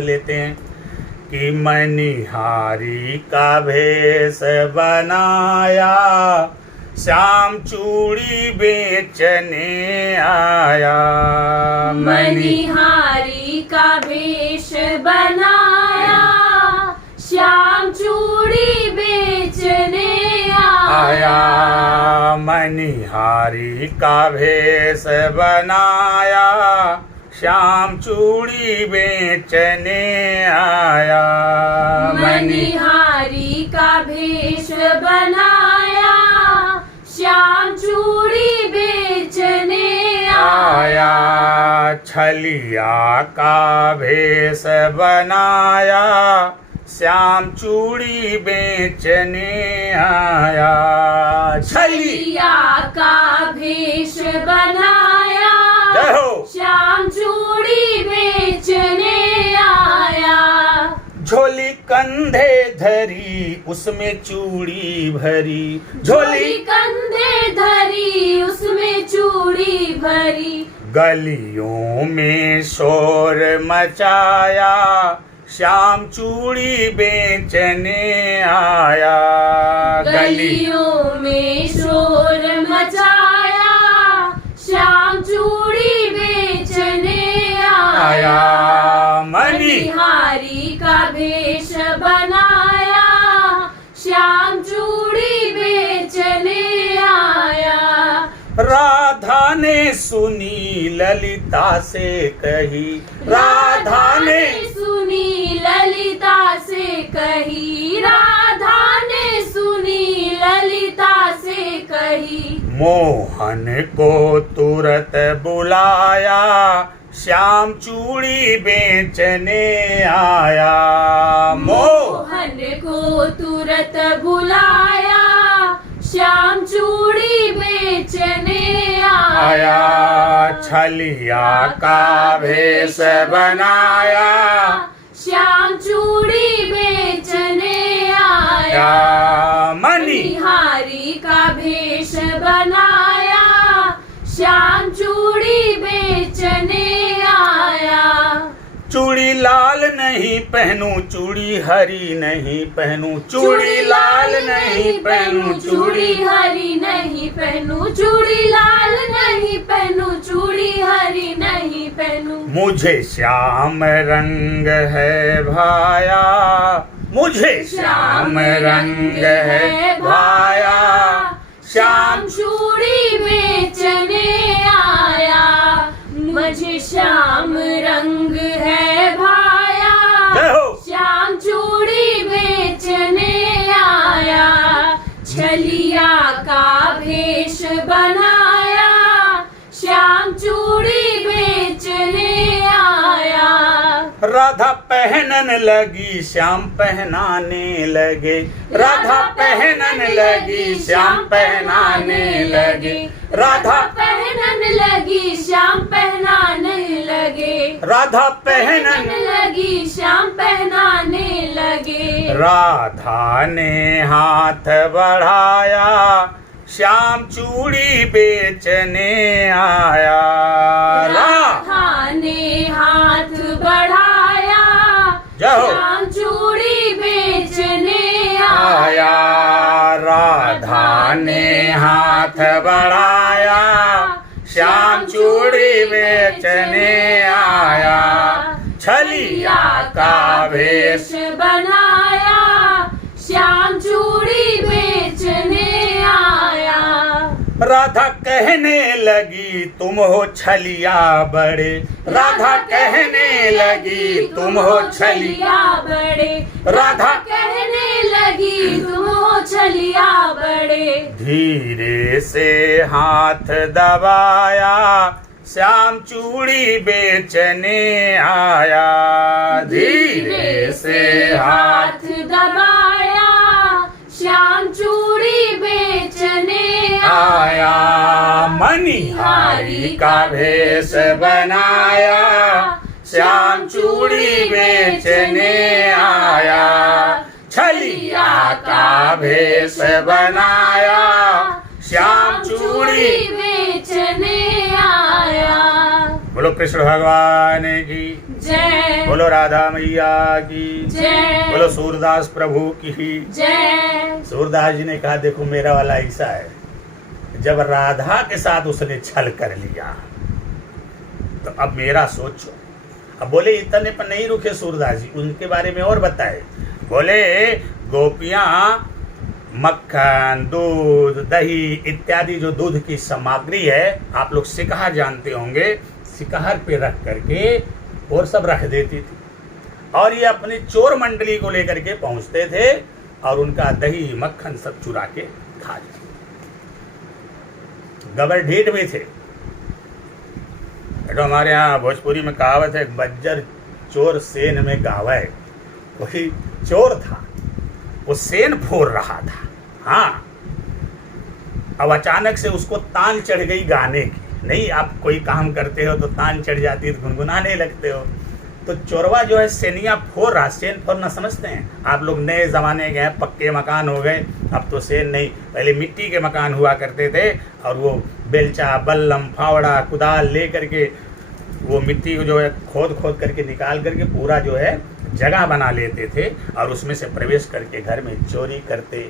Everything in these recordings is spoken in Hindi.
लेते हैं कि मनिहारी का भेष बनाया, श्याम चूड़ी बेचने आया। मनिहारी का भेष बनाया, श्याम चूड़ी बेचने आया। मनिहारी का भेष बनाया, श्याम चूड़ी बेचने आया। मनिहारी का भेष बनाया, श्याम चूड़ी बेचने आया। छलिया का भेष बनाया, श्याम चूड़ी बेचने आया। छलिया का भेष बनाया, श्याम चूड़ी बेचने आया। झोली कंधे धरी, उसमें चूड़ी भरी। झोली कंधे धरी, उसमें चूड़ी भरी। गलियों में शोर मचाया, श्याम चूड़ी बेचने आया। गलियों में शोर मचाया, श्याम चूड़ी बेचने आया। मनिहारी का भेष बनाया, श्याम चूड़ी बेचने आया। राधा ने सुनी ललिता से कही, राधा ने सुनी ललिता से कही। राधा ने सुनी ललिता से कही। मोहन को तुरंत बुलाया, श्याम चूड़ी बेचने आया। मोहन को तुरंत बुलाया, श्याम चूड़ी बेचने आया। छलिया का भेष बनाया, श्याम चूड़ी बेचने आया। मनिहारी का भेष बनाया, श्याम चूड़ी बेचने आया। चूड़ी लाल नहीं पहनूं, चूड़ी हरी नहीं पहनूं। चूड़ी लाल नहीं पहनूं, चूड़ी हरी नहीं पहनूं। चूड़ी लाल नहीं पहनूं, चूड़ी हरी नहीं पहनूं। मुझे श्याम रंग है भाया, मुझे श्याम रंग है भाया। श्याम चूड़ी बेचने आया, मुझे श्याम रंग है भाया। श्याम चूड़ी बेचने आया। छलिया का भेष बनाया, श्याम चूड़ी बेचने आया। राधा पहनन लगी, श्याम पहनाने लगे। राधा पहनन लगी, श्याम पहनाने लगे। राधा पहनन लगी, श्याम पहनाने लगे। राधा पहनन लगी, श्याम पहनाने लगे। राधा ने हाथ बढ़ाया, श्याम चूड़ी बेचने आया। राधा ने हाथ बढ़ाया, श्याम चूड़ी बेचने आया। राधा ने हाथ बढ़ाया, श्याम चूड़ी बेचने आया। छलिया का भेष छलिया का भेष बनाया, श्याम चूड़ी बेचने आया। बोलो कृष्ण भगवान की जय, बोलो राधा मैया की जय, बोलो सूरदास प्रभु की जय। सूरदास जी ने कहा देखो मेरा वाला ऐसा है, जब राधा के साथ उसने छल कर लिया तो अब मेरा सोचो। अब बोले इतने पर नहीं रुके सूरदास जी, उनके बारे में और बताए। बोले गोपियां मक्खन, दूध, दही इत्यादि जो दूध की सामग्री है, आप लोग सिकहर जानते होंगे, सिकहर पे रख करके और सब रख देती थी, और ये अपनी चोर मंडली को लेकर के पहुंचते थे और उनका दही मक्खन सब चुरा के खा लेते। गबर ढीठ भी थे। तो हमारे यहाँ भोजपुरी में कहावत है, बज्जर चोर सेन में गावे। कोई चोर था, वो सेन फोड़ रहा था। हाँ, अब अचानक से उसको तान चढ़ गई गाने की। नहीं, आप कोई काम करते हो तो तान चढ़ जाती है तो गुनगुनाने लगते हो। तो चोरवा जो है सेनिया फोड़ रहा। सेन फोड़ना समझते हैं आप लोग? नए ज़माने के हैं, पक्के मकान हो गए, अब तो सेन नहीं, पहले मिट्टी के मकान हुआ करते थे, और वो बेलचा, बल्लम, फावड़ा, कुदाल ले करके वो मिट्टी को जो है खोद खोद करके निकाल करके पूरा जो है जगह बना लेते थे, और उसमें से प्रवेश करके घर में चोरी करते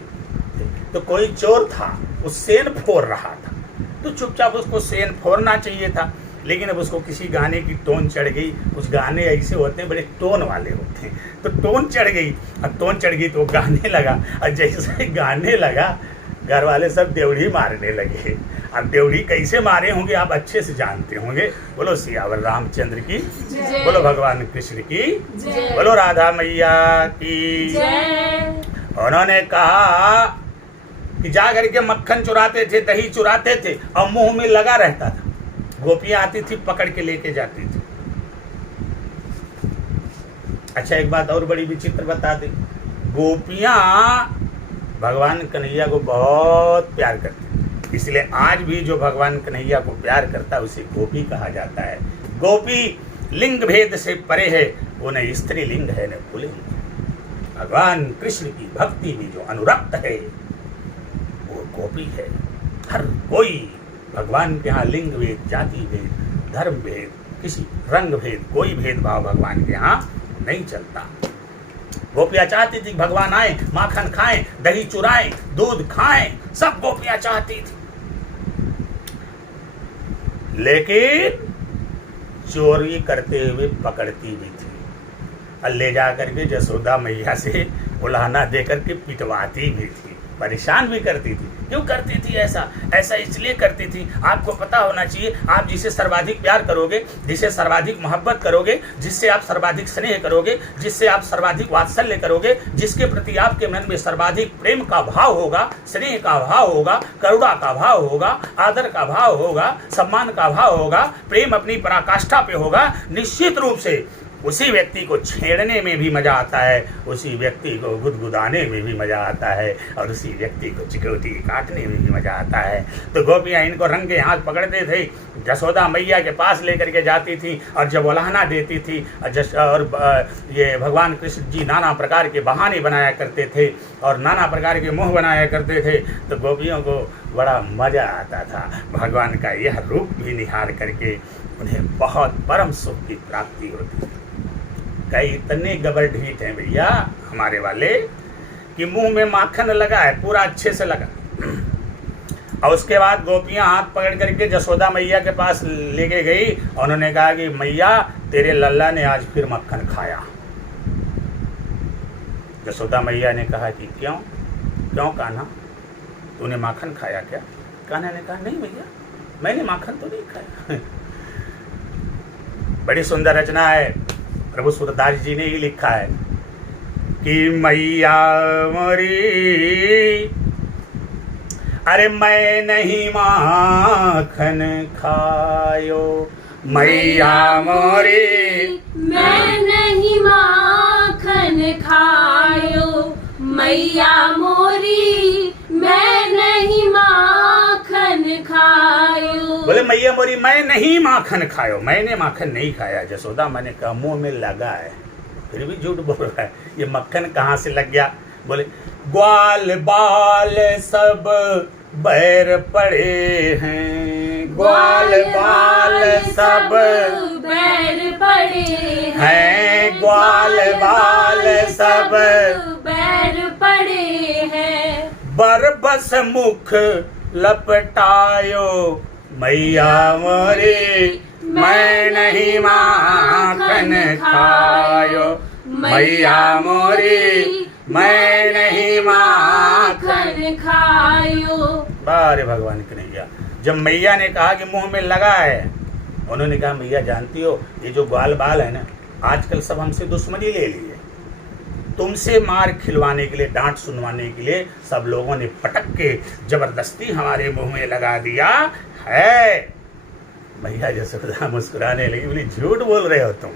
थे। तो कोई चोर था, वो सेन फोड़ रहा था, तो चुपचाप उसको सेन फोड़ना चाहिए था, लेकिन अब उसको किसी गाने की टोन चढ़ गई। कुछ गाने ऐसे होते हैं बड़े टोन वाले होते हैं, तो टोन चढ़ गई, और टोन चढ़ गई तो गाने लगा, और जैसे गाने लगा घर वाले सब देवड़ी मारने लगे। अब देवड़ी कैसे मारे होंगे आप अच्छे से जानते होंगे। बोलो सियावर रामचंद्र की, बोलो भगवान कृष्ण की, बोलो राधा मैया की। उन्होंने कहा कि जा करके मक्खन चुराते थे, दही चुराते थे, और मुंह में लगा रहता था। गोपियां आती थी, पकड़ के लेके जाती थी। अच्छा, एक बात और बड़ी विचित्र बता दे, गोपियां भगवान कन्हैया को बहुत प्यार करती थी, इसलिए आज भी जो भगवान कन्हैया को प्यार करता है उसे गोपी कहा जाता है। गोपी लिंग भेद से परे है, वो न स्त्री लिंग है न पुल्लिंग। भगवान कृष्ण की भक्ति में जो अनुरक्त है वो गोपी है। हर कोई भगवान के यहाँ लिंग भेद, जाति भेद, धर्म भेद, किसी रंग भेद, कोई भेदभाव भगवान के यहाँ नहीं चलता। गोपियां चाहती थी भगवान आए, माखन खाएं, दही चुराएं, दूध खाएं, सब गोपियां चाहती थी, लेकिन चोरी करते हुए पकड़ती भी थी, और ले जा करके जसोदा मैया से उलाहना दे करके पिटवाती भी थी, परेशान भी करती थी। क्यों करती थी ऐसा? ऐसा इसलिए करती थी, आपको पता होना चाहिए, आप जिसे सर्वाधिक प्यार करोगे, जिसे सर्वाधिक मोहब्बत करोगे, जिससे आप सर्वाधिक स्नेह करोगे, जिससे आप सर्वाधिक वात्सल्य करोगे, जिसके प्रति आपके मन में सर्वाधिक प्रेम का भाव होगा, स्नेह का भाव होगा, करुणा का भाव होगा, आदर का भाव होगा, सम्मान का भाव होगा, प्रेम अपनी पराकाष्ठा पे होगा, निश्चित रूप से उसी व्यक्ति को छेड़ने में भी मजा आता है, उसी व्यक्ति को गुदगुदाने में भी मजा आता है, और उसी व्यक्ति को चिकौटी काटने में भी मजा आता है। तो गोपियां इनको रंगे हाथ पकड़ते थे, जसोदा मैया के पास लेकर के जाती थी, और जब उलाहना देती थी, और ये भगवान कृष्ण जी नाना प्रकार के बहाने बनाया करते थे और नाना प्रकार के मुँह बनाया करते थे, तो गोपियों को बड़ा मजा आता था। भगवान का यह रूप भी निहार करके उन्हें बहुत परम सुख की प्राप्ति होती थी। कई इतने गबर ढीठ हैं भैया हमारे वाले कि मुंह में माखन लगा है, पूरा अच्छे से लगा, और उसके बाद गोपियां हाथ पकड़ करके जसोदा मैया के पास लेके गई। उन्होंने कहा कि मैया तेरे लल्ला ने आज फिर मक्खन खाया। जसोदा मैया ने कहा कि क्यों क्यों कान्हा, तूने माखन खाया क्या? कान्हा ने कहा नहीं भैया, मैंने माखन तो नहीं खाया। बड़ी सुंदर रचना है, प्रभु सूरदास जी ने ही लिखा है कि मैया मोरी, अरे मैं नहीं माखन खायो, मैया मोरी मैं नहीं माखन खायो, मैया मोरी मैं नहीं माखन खायो। बोले मैया मोरी मैं नहीं माखन खायो, मैंने माखन नहीं खाया। जसोदा मैंने कहा मुंह में लगा है, फिर भी झूठ बोल रहा है, ये मक्खन कहाँ से लग गया? बोले ग्वाल बाल सब बैर पड़े हैं, ग्वाल बाल सब बैर पड़े हैं, ग्वाल बाल सब बैर पड़े हैं। बरबस मुख लपटायो मैया मोरी, मैं नहीं माखन खायो मैया मोरी, मैं नहीं माखन खायो। बारे भगवान कन्हैया, जब मैया ने कहा कि मुंह में लगा है, उन्होंने कहा मैया जानती हो ये जो ग्वाल बाल है ना, आजकल सब हमसे दुश्मनी ले ली है। तुमसे मार खिलवाने के लिए, डांट सुनवाने के लिए सब लोगों ने पटक के जबरदस्ती हमारे मुंह में लगा दिया है। मैया जसोदा मुस्कुराने लगी, बोली झूठ बोल रहे हो तुम।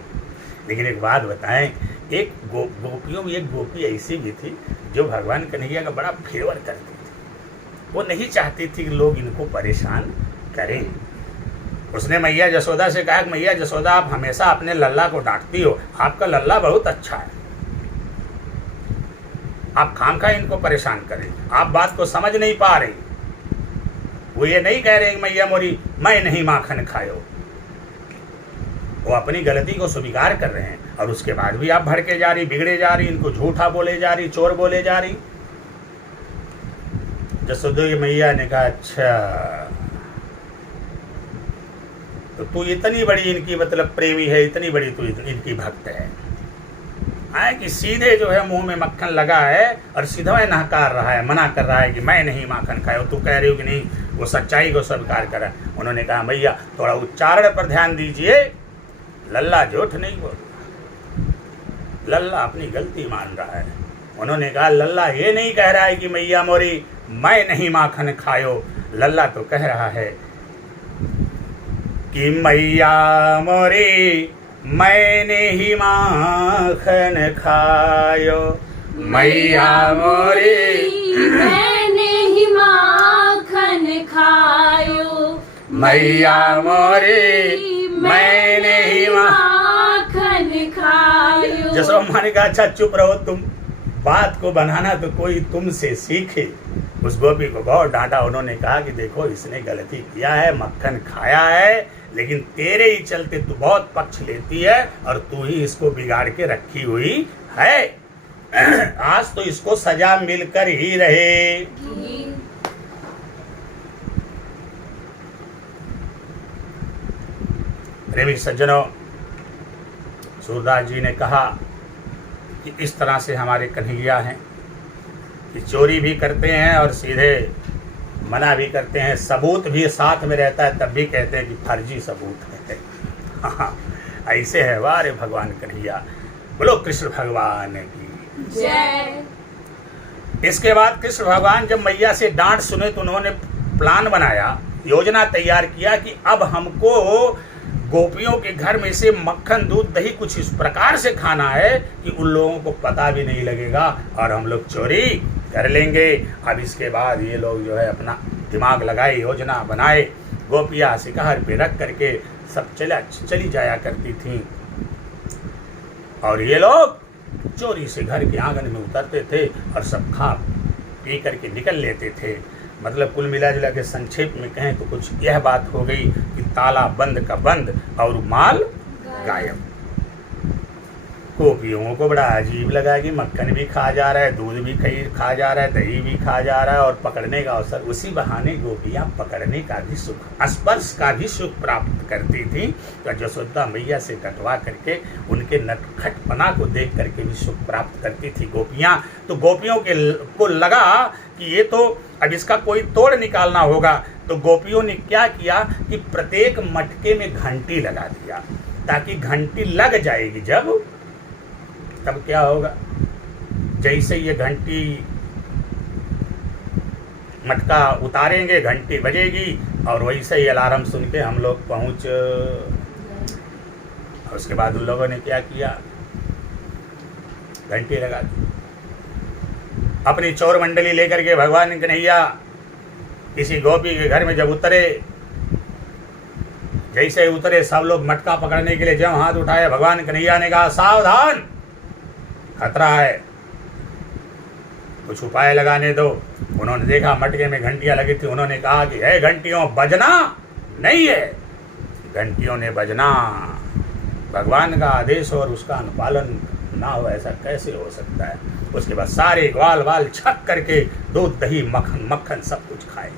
लेकिन एक बात बताएं, एक गोपियों में एक गोपी ऐसी भी थी जो भगवान कन्हैया का बड़ा फेवर करती थी। वो नहीं चाहती थी कि लोग इनको परेशान करें। उसने मैया जसोदा से कहा कि मैया जसोदा, आप हमेशा अपने लल्ला को डांटती हो, आपका लल्ला बहुत अच्छा है, आप खामखा इनको परेशान करें, आप बात को समझ नहीं पा रही। वो ये नहीं कह रहे कि मैया मोरी मैं नहीं माखन खायो, वो अपनी गलती को स्वीकार कर रहे हैं, और उसके बाद भी आप भड़के जा रही, बिगड़े जा रही, इनको झूठा बोले जा रही, चोर बोले जा रही। जसोदा की मैया ने कहा अच्छा तो तू इतनी बड़ी इनकी मतलब प्रेमी है, इतनी बड़ी तू इनकी भक्त है कि सीधे जो है मुंह में मक्खन लगा है और सीधा नहकार रहा है, मना कर रहा है कि मैं नहीं माखन खाया। तू कह रही हो कि नहीं, वो सच्चाई को स्वीकार करा। उन्होंने कहा मैया थोड़ा उच्चारण पर ध्यान दीजिए, लल्ला झूठ नहीं बोल, लल्ला अपनी गलती मान रहा है। उन्होंने कहा लल्ला ये नहीं कह रहा है कि मैया मोरी मैं नहीं माखन खायो, लल्ला तो कह रहा है कि मैया मोरी मैंने ही माखन खायो, मैया मोरी मैंने ही माखन खायो, मैया मोरी मैंने ही माखन खायो। जसोदा ने कहा अच्छा चुप रहो तुम, बात को बनाना तो कोई तुमसे सीखे। उस गोपी को बहुत डांटा। उन्होंने कहा कि देखो इसने गलती किया है, मक्खन खाया है, लेकिन तेरे ही चलते तू बहुत पक्ष लेती है और तू ही इसको बिगाड़ के रखी हुई है। आज तो इसको सजा मिलकर ही रहे। प्रेमी सज्जनों, सूरदास जी ने कहा कि इस तरह से हमारे कन्हैया हैं कि चोरी भी करते हैं और सीधे मना भी करते हैं, सबूत भी साथ में रहता है तब भी कहते हैं कि फर्जी सबूत है। हाँ, ऐसे है वारे भगवान कन्हैया। बोलो कृष्ण भगवान की जय। इसके बाद कृष्ण भगवान जब मैया से डांट सुने तो उन्होंने प्लान बनाया, योजना तैयार किया कि अब हमको गोपियों के घर में से मक्खन दूध दही कुछ इस प्रकार से खाना है कि उन लोगों को पता भी नहीं लगेगा और हम लोग चोरी कर लेंगे। अब इसके बाद ये लोग जो है अपना दिमाग लगाए, योजना बनाए। गोपियाँ शिकार पे रख करके सब चली जाया करती थीं और ये लोग चोरी से घर के आंगन में उतरते थे और सब खा पी करके निकल लेते थे। मतलब कुल मिला जुला के संक्षेप में कहें तो कुछ यह बात हो गई कि ताला बंद का बंद और माल गायब। गोपियों को बड़ा अजीब लगा कि मक्खन भी खा जा रहा है, दूध भी खा जा रहा है, दही भी खा जा रहा है और पकड़ने का अवसर, उसी बहाने गोपियाँ पकड़ने का भी सुख, स्पर्श का भी सुख प्राप्त करती थी। तो जसोदा मैया से कटवा करके उनके नटखटपना को देख करके भी सुख प्राप्त करती थी गोपियाँ। तो गोपियों को लगा कि ये तो अब इसका कोई तोड़ निकालना होगा। तो गोपियों ने क्या किया कि प्रत्येक मटके में घंटी लगा दिया, ताकि घंटी लग जाएगी जब, तब क्या होगा, जैसे ये घंटी मटका उतारेंगे घंटी बजेगी और वैसे ही अलार्म सुन के हम लोग पहुंच। उसके बाद उन लोगों ने क्या किया, घंटी लगा दी। अपनी चोर मंडली लेकर के भगवान कन्हैया किसी गोपी के घर में जब उतरे, जैसे उतरे सब लोग मटका पकड़ने के लिए जब हाथ उठाए, भगवान कन्हैया ने कहा सावधान, खतरा है, कुछ उपाय लगाने दो। उन्होंने देखा मटके में घंटियां लगी थी, उन्होंने कहा कि है घंटियों बजना, नहीं है। घंटियों ने बजना, भगवान का आदेश और उसका अनुपालन ना हो, ऐसा कैसे हो सकता है। उसके बाद सारे ग्वाल वाल छक करके दूध दही मक्खन मक्खन सब कुछ खाए।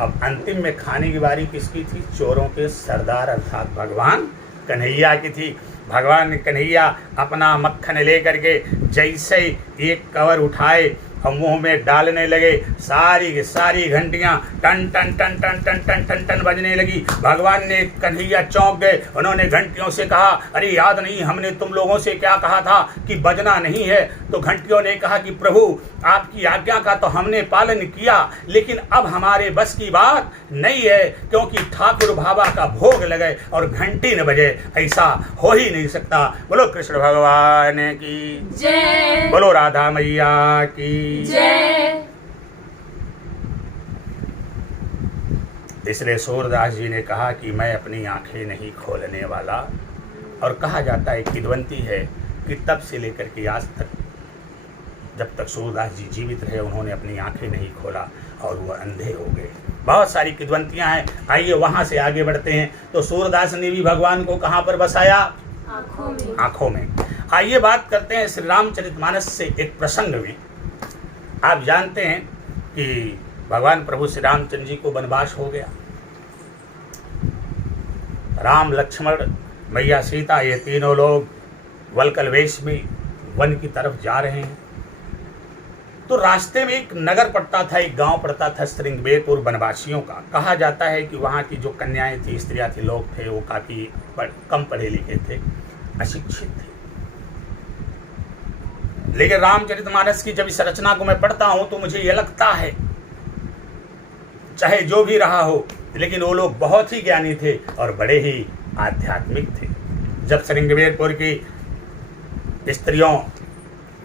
अब अंतिम में खाने की बारी किसकी थी? चोरों के सरदार अर्थात भगवान कन्हैया की थी। भगवान कन्हैया अपना मक्खन लेकर के जैसे ही एक कवर उठाए और मुंह में डालने लगे, सारी की सारी घंटियां टन टन टन टन टन टन टन टन बजने लगी। भगवान ने कन्हैया चौंक गए। उन्होंने घंटियों से कहा, अरे याद नहीं हमने तुम लोगों से क्या कहा था कि बजना नहीं है? तो घंटियों ने कहा कि प्रभु आपकी आज्ञा का तो हमने पालन किया, लेकिन अब हमारे बस की बात नहीं है, क्योंकि ठाकुर बाबा का भोग लगे और घंटी न बजे, ऐसा हो ही नहीं सकता। बोलो कृष्ण भगवान की जय, बोलो राधा मैया की जय। इसलिए सूरदास जी ने कहा कि मैं अपनी आंखें नहीं खोलने वाला। और कहा जाता है, किदवंती है कि तब से लेकर के आज तक, जब तक सूरदास जी जीवित रहे, उन्होंने अपनी आंखें नहीं खोला और वह अंधे हो गए। बहुत सारी किदवंतियां हैं। आइए वहां से आगे बढ़ते हैं। तो सूरदास ने भी भगवान को कहां पर बसाया? आँखों में। आंखों में। आइए बात करते हैं श्री रामचरितमानस से एक प्रसंग में। आप जानते हैं कि भगवान प्रभु श्री रामचंद्र जी को वनवास हो गया। राम लक्ष्मण मैया सीता ये तीनों लोग वलकल वेश में वन की तरफ जा रहे हैं। तो रास्ते में एक नगर पड़ता था, एक गांव पड़ता था श्रृंगवेरपुर वनवासियों का। कहा जाता है कि वहाँ की जो कन्याएं थी, स्त्रियां थी, लोग थे, वो काफ़ी कम पढ़े लिखे थे, अशिक्षित थे। लेकिन रामचरितमानस की जब इस रचना को मैं पढ़ता हूं तो मुझे यह लगता है, चाहे जो भी रहा हो, लेकिन वो लोग बहुत ही ज्ञानी थे और बड़े ही आध्यात्मिक थे। जब श्रृंगवेरपुर की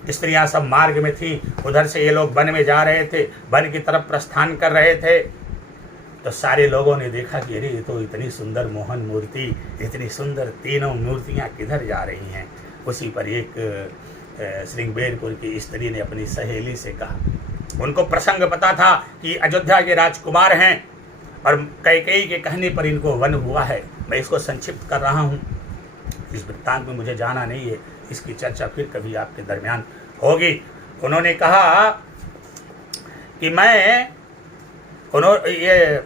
स्त्रियां सब मार्ग में थीं, उधर से ये लोग वन में जा रहे थे, वन की तरफ प्रस्थान कर रहे थे, तो सारे लोगों ने देखा कि अरे ये तो इतनी सुंदर मोहन मूर्ति, इतनी सुंदर तीनों मूर्तियां किधर जा रही हैं। उसी पर एक श्रृंगवेरपुर की स्त्री ने अपनी सहेली से कहा। उनको प्रसंग पता था कि अयोध्या के राजकुमार हैं और कैकेयी के कहने पर इनको वन हुआ है। मैं इसको संक्षिप्त कर रहा हूँ, इस वृत्तांत में मुझे जाना नहीं है, इसकी चर्चा फिर कभी आपके दरमियान होगी। उन्होंने कहा कि ये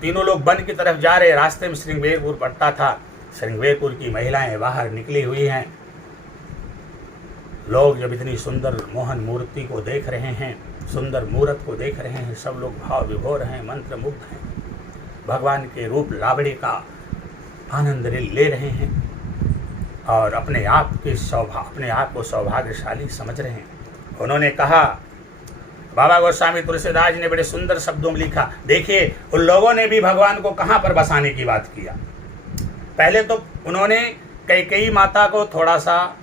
तीनों लोग वन की तरफ जा रहे, रास्ते में श्रृंगवेरपुर पड़ता था। श्रृंगवेरपुर की महिलाएं बाहर निकली हुई हैं। लोग जब इतनी सुंदर मोहन मूर्ति को देख रहे हैं, सुंदर मूर्त को देख रहे हैं, सब लोग भाव विभोर हैं, मंत्र मुग्ध हैं, भगवान के रूप लावड़ी का आनंद ले रहे हैं और अपने आप को सौभाग्यशाली समझ रहे हैं। उन्होंने कहा, बाबा गोस्वामी तुलसीदास जी ने बड़े सुंदर शब्दों में लिखा। देखिए, उन लोगों ने भी भगवान को कहाँ पर बसाने की बात किया। पहले तो उन्होंने कैकेयी माता को थोड़ा सा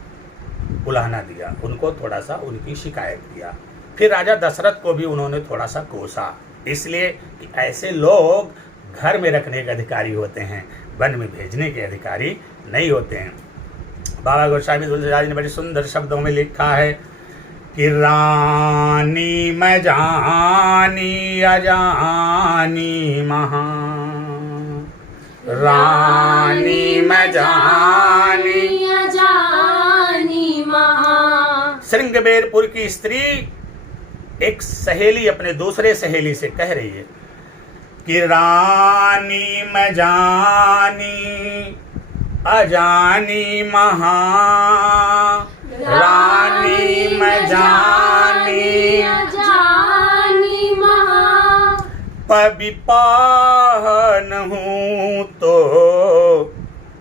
उलाहना दिया, उनको थोड़ा सा उनकी शिकायत किया। फिर राजा दशरथ को भी उन्होंने थोड़ा सा कोसा, इसलिए कि ऐसे लोग घर में रखने के अधिकारी होते हैं, वन में भेजने के अधिकारी नहीं होते हैं। बाबा गोस्वामी तुलसीदास ने बड़े सुंदर शब्दों में लिखा है कि रानी मैं जानी अजानी महा, रानी मैं जानी अजानी महा। श्रृंगवेरपुर की स्त्री एक सहेली अपने दूसरे सहेली से कह रही है कि रानी मैं जानी अजानी महा, रानी मैं जानी अजानी महा। पविपाहन हूँ तो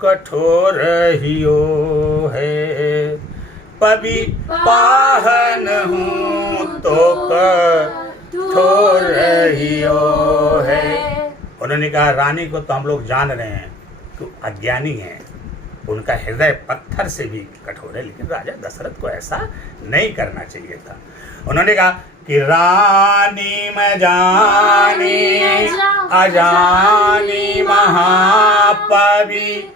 कठोर हियो है, पविपाहन हूँ तो कठोर हियो है। उन्होंने कहा, रानी को तो हम लोग जान रहे हैं कि अज्ञानी है, उनका हृदय पत्थर से भी कठोर है, लेकिन राजा दशरथ को ऐसा नहीं करना चाहिए था। उन्होंने कहा कि रानी मैं जानी अजानी महापवि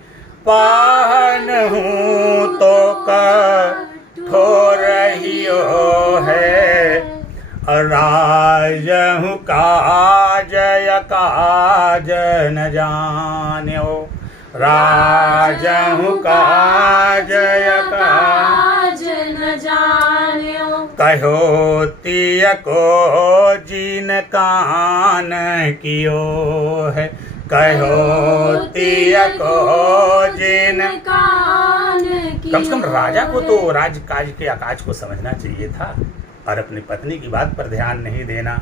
पाहन हूँ तो कठोर हियो है। राजहु काज काज न जान्यो, राजहु काज काज न जान्यो। कहो तिय को जिन कान कियो है, कहो तिय को जिन कान कियो। कम से कम राजा को तो राजकाज के आकाज को समझना चाहिए था और अपनी पत्नी की बात पर ध्यान नहीं देना।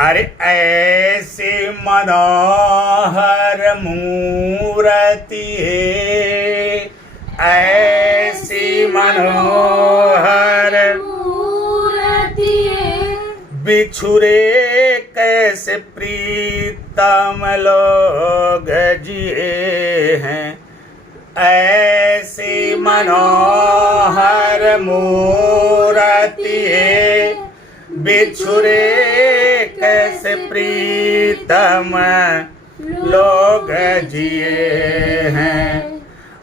अरे ऐसी मनोहर मूर्ति है, ऐसी मनोहर मूर्ति बिछुरे कैसे प्रीतम लोग जिए हैं, ऐसी मनोहर मूर्ति बिछुरे कैसे प्रीतम लोग जिए हैं।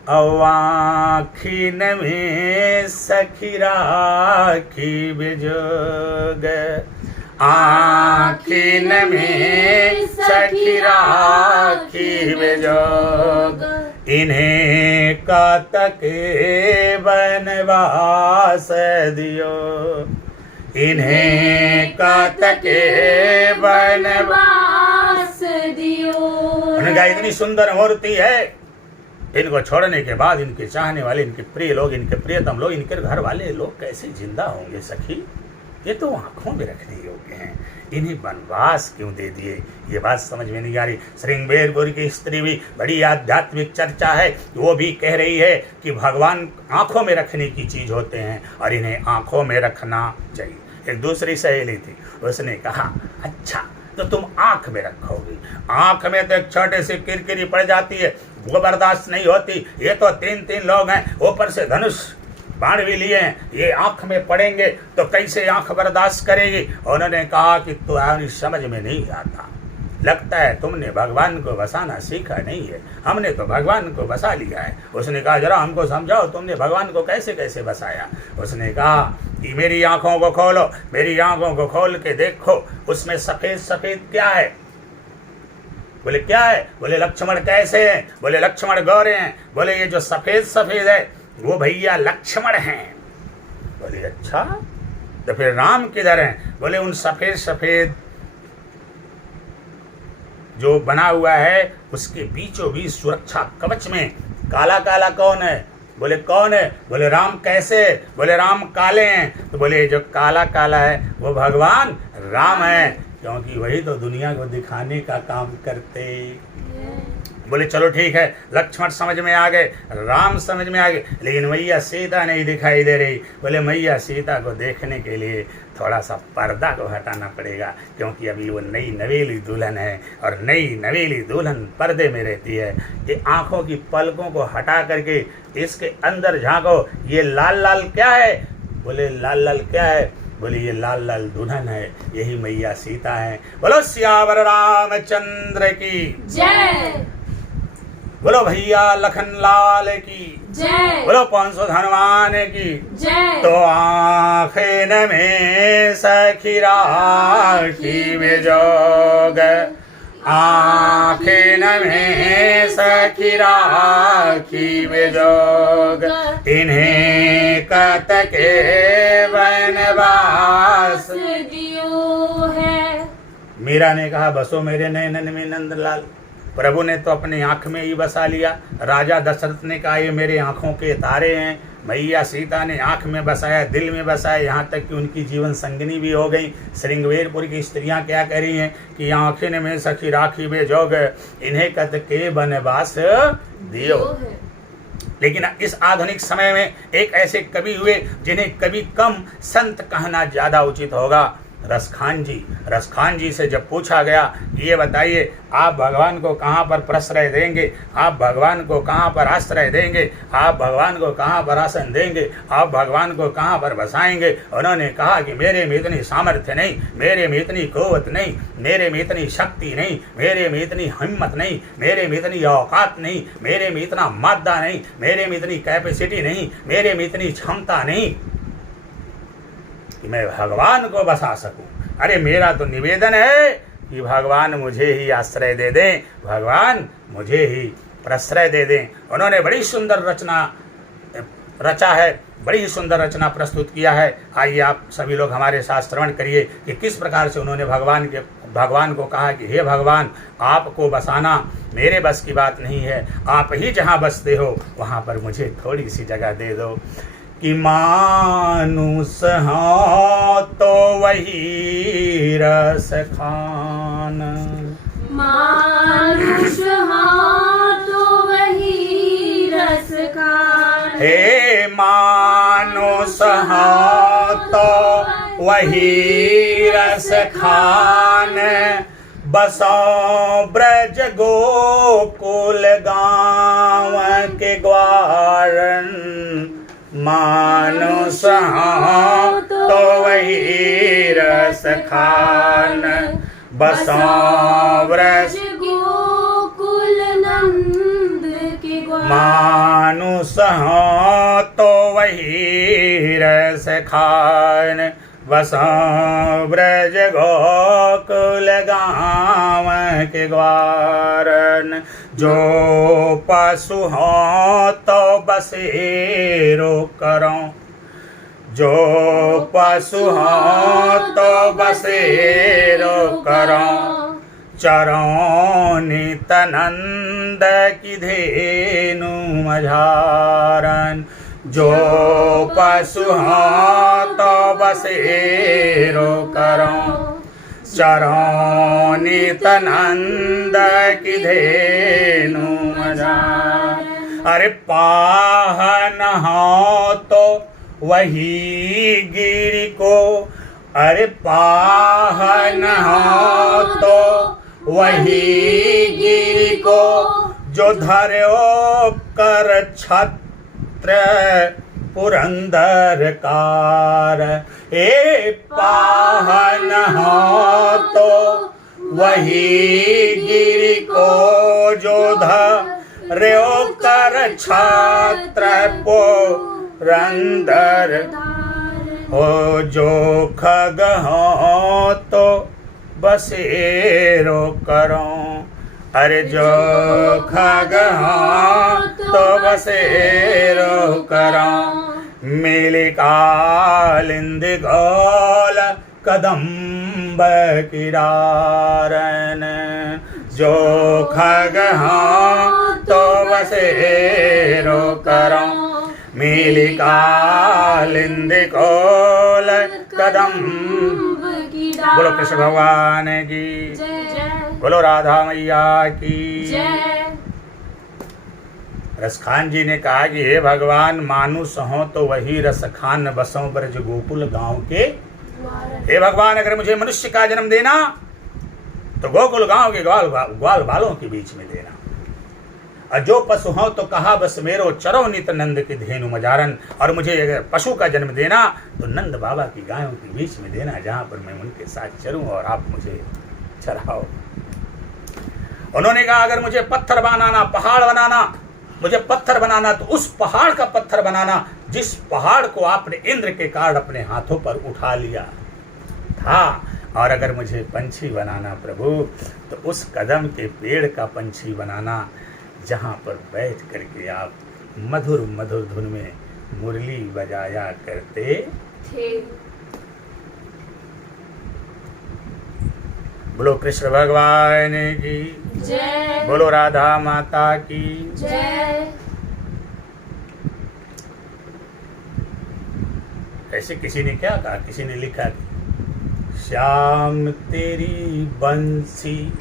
आँखिन में सखी राखी बिजोग, आँखिन में सखी राखी बिजोग, इन्हें कातके बनवास दियो, इन्हें कातके बनवास दियो। उन्होंने कहा इतनी सुंदर मूर्ति है, इनको छोड़ने के बाद इनके चाहने वाले, इनके प्रिय लोग, इनके प्रियतम लोग, इनके घर वाले लोग कैसे जिंदा होंगे सखी? ये तो आंखों में रखने योग्य हैं, इन्हें वनवास क्यों दे दिए? ये बात समझ में नहीं आ रही। श्रृंगवेरपुर की स्त्री भी बड़ी आध्यात्मिक चर्चा है, वो भी कह रही है कि भगवान आंखों में रखने की चीज होते हैं और इन्हें आंखों में रखना चाहिए। एक दूसरी सहेली थी, उसने कहा अच्छा तो तुम आंख में रखोगी, आंख में तो एक छोटे से किरकिरी पड़ जाती है, वो बर्दाश्त नहीं होती। ये तो 3-3 लोग हैं, ऊपर से धनुष बाण भी लिए हैं, ये आंख में पड़ेंगे तो कैसे आंख बर्दाश्त करेगी? उन्होंने कहा कि तुम्हारी समझ में नहीं आता, लगता है तुमने भगवान को बसाना सीखा नहीं है, हमने तो भगवान को बसा लिया है। उसने कहा जरा हमको समझाओ, तुमने भगवान को कैसे कैसे बसाया? उसने कहा कि मेरी आंखों को खोलो, मेरी आंखों को खोल के देखो, उसमें सफेद सफेद क्या है? बोले क्या है? बोले लक्ष्मण कैसे हैं? बोले लक्ष्मण गोरे हैं। बोले ये जो सफेद सफेद है वो भैया लक्ष्मण हैं। बोले अच्छा तो फिर राम किधर हैं? बोले उन सफेद सफेद जो बना हुआ है उसके बीचों बीच सुरक्षा कवच में काला काला कौन है? बोले कौन है? बोले राम। कैसे? बोले राम काले हैं। तो बोले जो काला काला है वो भगवान राम है, क्योंकि वही तो दुनिया को दिखाने का काम करते। बोले चलो ठीक है, लक्ष्मण समझ में आ गए, राम समझ में आ गए, लेकिन मैया सीता नहीं दिखाई दे रही। बोले मैया सीता को देखने के लिए थोड़ा सा पर्दा को हटाना पड़ेगा, क्योंकि अभी वो नई नवेली दुल्हन है और नई नवेली दुल्हन पर्दे में रहती है। ये आंखों की पलकों को हटा करके इसके अंदर झांको, ये लाल लाल क्या है? बोले लाल लाल क्या है? बोले ये लाल लाल दुल्हन है, यही मैया सीता है। बोलो सियावर रामचंद्र की जय, बोलो भैया लखन लाल की जय, बोलो 500 हनुमान की जय। तो आँखें में सखी राखी बिजोग, आँखें में सखी राखी बिजोग, इन्हें कतके वनवास दियो है। मीरा ने कहा बसो मेरे नयनन में नंदलाल। प्रभु ने तो अपनी आंख में ही बसा लिया। राजा दशरथ ने कहा ये मेरे आंखों के तारे हैं। मैया सीता ने आंख में बसाया, दिल में बसाया, यहाँ तक कि उनकी जीवन संगिनी भी हो गई। श्रृंगवेरपुर की स्त्रियां क्या कह रही हैं कि आंखें में सखी राखी बेजोग, इन्हें कत के बनवास दियो। लेकिन इस आधुनिक समय में एक ऐसे कवि हुए जिन्हें कवि कम संत कहना ज्यादा उचित होगा, रसखान जी। रसखान जी से जब पूछा गया ये बताइए आप भगवान को कहाँ पर प्रश्रय देंगे, आप भगवान को कहाँ पर आश्रय देंगे, आप भगवान को कहाँ पर आसन देंगे, आप भगवान को कहाँ पर बसाएंगे? उन्होंने कहा कि मेरे में इतनी सामर्थ्य नहीं, मेरे में इतनी कुव्वत नहीं, मेरे में इतनी शक्ति नहीं, मेरे में इतनी हिम्मत नहीं, मेरे में इतनी औकात नहीं, मेरे में इतना मादा नहीं, मेरे में इतनी कैपेसिटी नहीं, मेरे में इतनी क्षमता नहीं कि मैं भगवान को बसा सकूं। अरे मेरा तो निवेदन है कि भगवान मुझे ही आश्रय दे दें, भगवान मुझे ही प्रश्रय दे दें। उन्होंने बड़ी सुंदर रचा है, बड़ी ही सुंदर रचना प्रस्तुत किया है। आइए आप सभी लोग हमारे साथ श्रवण करिए कि किस प्रकार से उन्होंने भगवान को कहा कि हे भगवान, आपको बसाना मेरे बस की बात नहीं है, आप ही जहाँ बसते हो वहाँ पर मुझे थोड़ी सी जगह दे दो। कि मानुष हाँ तो वही रस खान, मानुष हाँ तो वही रस खान, हे मानुष हाँ तो वही रस खान, बसो ब्रज गोकुल गाँव के ग्वारन, मानुष हाँ तो वही रस खान, बसो ब्रज गोकुल नंद के ग्वाल, मानुष हाँ तो वही रस खान, बसो ब्रज गोकुल गाँव के ग्वारन, जो पशु हो तो बसेरो करो, जो पशु हो तो बसेरो करो, चरो नित नंद की धेनु मझारन, जो पशु हो तो बसेरो करो, चरो नित नंद की धेनु मझारन। अरे पाहन हो तो वही गिरि को, अरे पाहन हो तो वही गिरि को, जो धर्यो कर छत्र पुरंदर कार, ए पाहन हो तो वही गिरि को, जो धर्यो कर छत्र पुरंदर, हो जो खग हो तो बसेरो करो, अरे जो खग हो तो बसेरो करो, मिली कालिंद गोल कदम्ब किरारन, जो खग हो तो बसेरो करो, मिली कालिंद गोल कदम्ब किरारन। बोलो कृष्ण भगवान की जय, बोलो राधा मैया की जय। रसखान जी ने कहा कि हे भगवान, मानुष हो तो वही रस खान, बसों ब्रज गोकुल गांव के। हे भगवान, अगर मुझे मनुष्य का जन्म देना तो गोकुल गांव के ग्वाल बालों के बीच में देना, और जो पशु हो तो कहा बस मेरो, चरो नित नंद के धेनु मजारन, और मुझे अगर पशु का जन्म देना तो नंद बाबा की गायों के बीच में देना, जहां पर मैं उनके साथ चरूं और आप मुझे चराओ। उन्होंने कहा अगर मुझे पत्थर बनाना, पहाड़ बनाना, मुझे पत्थर बनाना तो उस पहाड़ का पत्थर बनाना जिस पहाड़ को आपने इंद्र के कारण अपने हाथों पर उठा लिया था, और अगर मुझे पंछी बनाना प्रभु तो उस कदम के पेड़ का पंछी बनाना जहाँ पर बैठ करके आप मधुर मधुर धुन में मुरली बजाया करते थे। बोलो कृष्ण भगवान की जय, बोलो राधा माता की जय। ऐसे किसी ने क्या कहा, किसी ने लिखा श्याम तेरी बंसी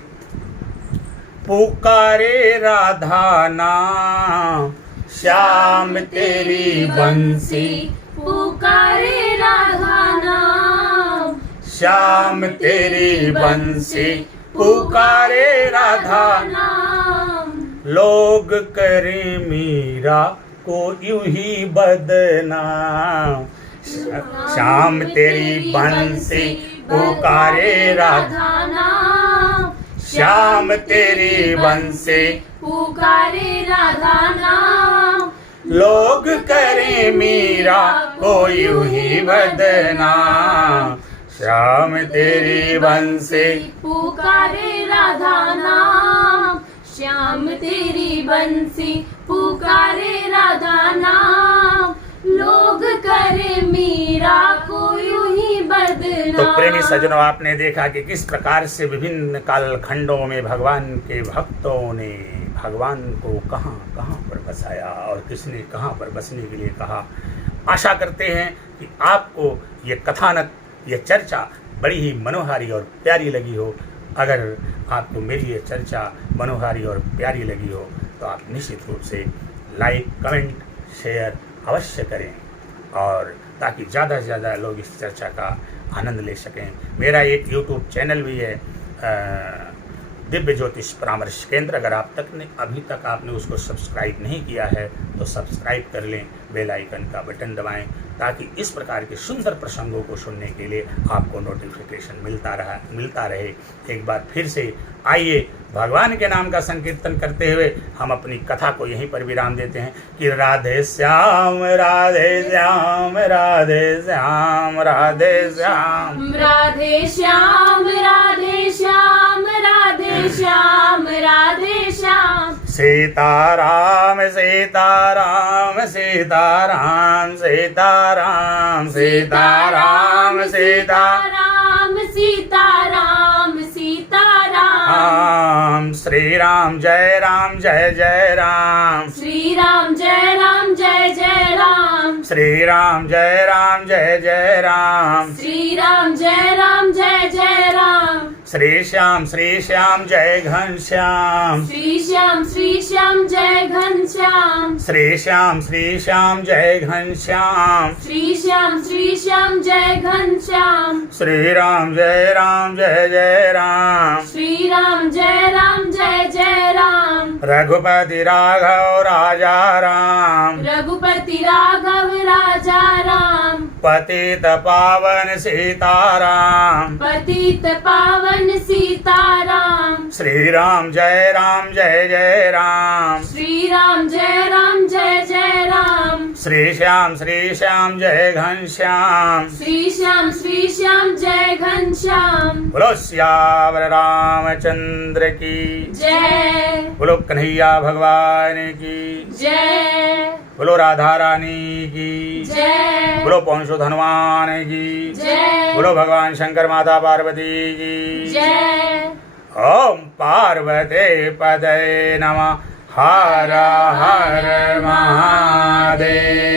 पुकारे राधा नाम, श्याम तेरी बंसी पुकारे राधा नाम, श्याम तेरी बंसी पुकारे राधा नाम, लोग करे मीरा को यूं ही बदनाम, श्याम तेरी बंसी पुकारे राधा नाम, श्याम तेरी बंसी पुकारे राधा नाम, लोग करें मीरा को यूं ही बदनाम। श्याम तेरी बंसी पुकारे राधा नाम, श्याम तेरी बंसी पुकारे राधा नाम, लोग करे मीरा को यूं ही बदनाम। तो प्रेमी सज्जनों, आपने देखा कि किस प्रकार से विभिन्न कालखंडों में भगवान के भक्तों ने भगवान को कहाँ कहाँ पर बसाया और किसने कहाँ पर बसने के लिए कहा। आशा करते हैं कि आपको ये कथानक, ये चर्चा बड़ी ही मनोहारी और प्यारी लगी हो। अगर आपको मेरी ये चर्चा मनोहारी और प्यारी लगी हो तो आप निश्चित रूप से लाइक, कमेंट, शेयर अवश्य करें, और ताकि ज़्यादा से ज़्यादा लोग इस चर्चा का आनंद ले सकें। मेरा एक यूट्यूब चैनल भी है, दिव्य ज्योतिष परामर्श केंद्र। अगर अभी तक आपने उसको सब्सक्राइब नहीं किया है तो सब्सक्राइब कर लें, बेल आइकन का बटन दबाएं, ताकि इस प्रकार के सुंदर प्रसंगों को सुनने के लिए आपको नोटिफिकेशन मिलता रहे। एक बार फिर से आइए भगवान के नाम का संकीर्तन करते हुए हम अपनी कथा को यहीं पर विराम देते हैं कि राधे श्याम राधे श्याम राधे श्याम राधे श्याम राधे श्याम राधे श्याम राधे श्याम राधे श्याम। सीताराम सीताराम सीताराम सीताराम सीताराम सीताराम सीताराम सीताराम। श्री राम जय राम जय जय राम। श्री राम जय राम जय जय राम। श्री राम जय राम जय जय राम। श्री राम जय राम जय जय राम। श्री श्याम जय घनश्याम। श्री श्याम जय घनश्याम। श्री श्याम जय घनश्याम। श्री श्याम जय घनश्याम। श्री राम जय जय राम। श्री राम जय जय राम। रघुपति राघव राजा राम। रघुपति राघव राजा राम। पतित पावन सीताराम। पतित पावन सीताराम। श्री राम जय जय राम। श्री राम जय जय राम। श्री श्याम जय घनश्याम। श्री श्याम जय घनश्याम। बोलो सियावर रामचंद्र की जय। बोलो कन्हैया भगवान की जय। बोलो राधा रानी की जय। बोलो पौंसुत हनुमान की जय। बोलो भगवान शंकर माता पार्वती की जय। ओम पार्वती पदये नमः। हर हर महादेव।